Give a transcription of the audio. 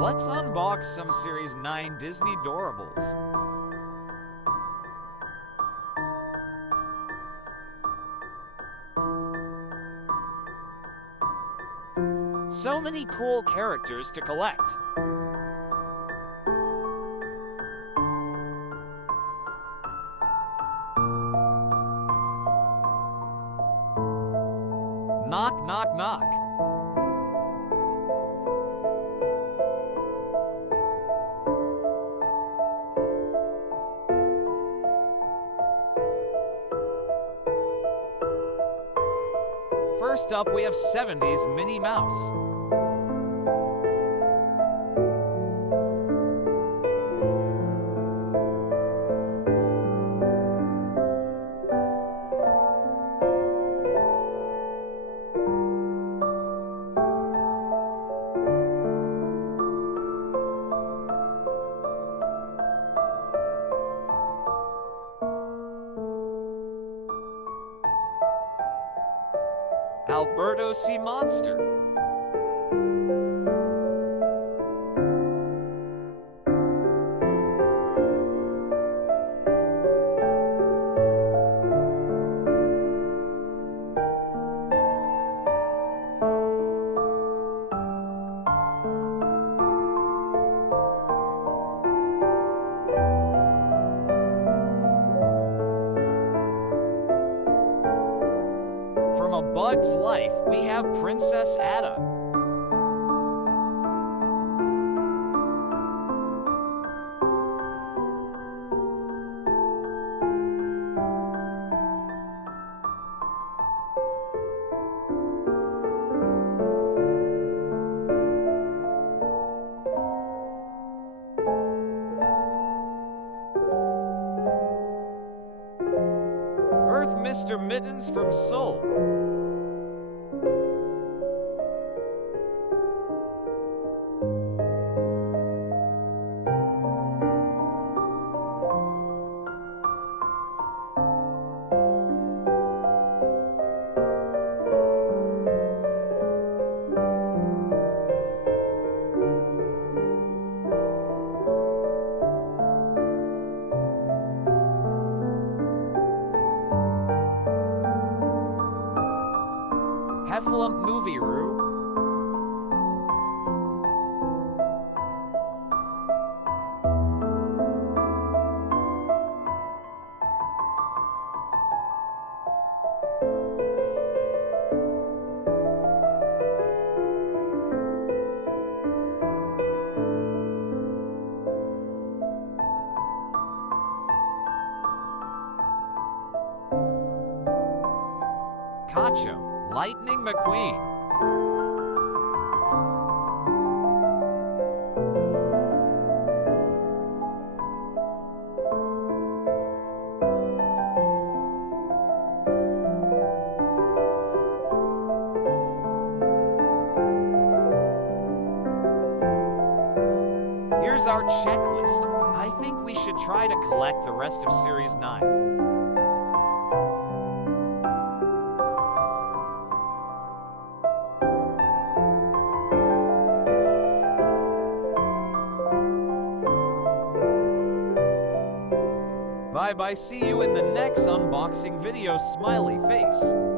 Let's unbox some Series 9 Disney Doorables. So many cool characters to collect. Knock, knock, knock. First up, we have 70s Minnie Mouse. Alberto Sea Monster. From A Bug's Life, we have Princess Ada. Earth Mr. Mittens from Soul. Heffalump Movie Roo. Cacho, Lightning McQueen. Here's our checklist. I think we should try to collect the rest of Series 9. Bye-bye, see you in the next unboxing video, smiley face.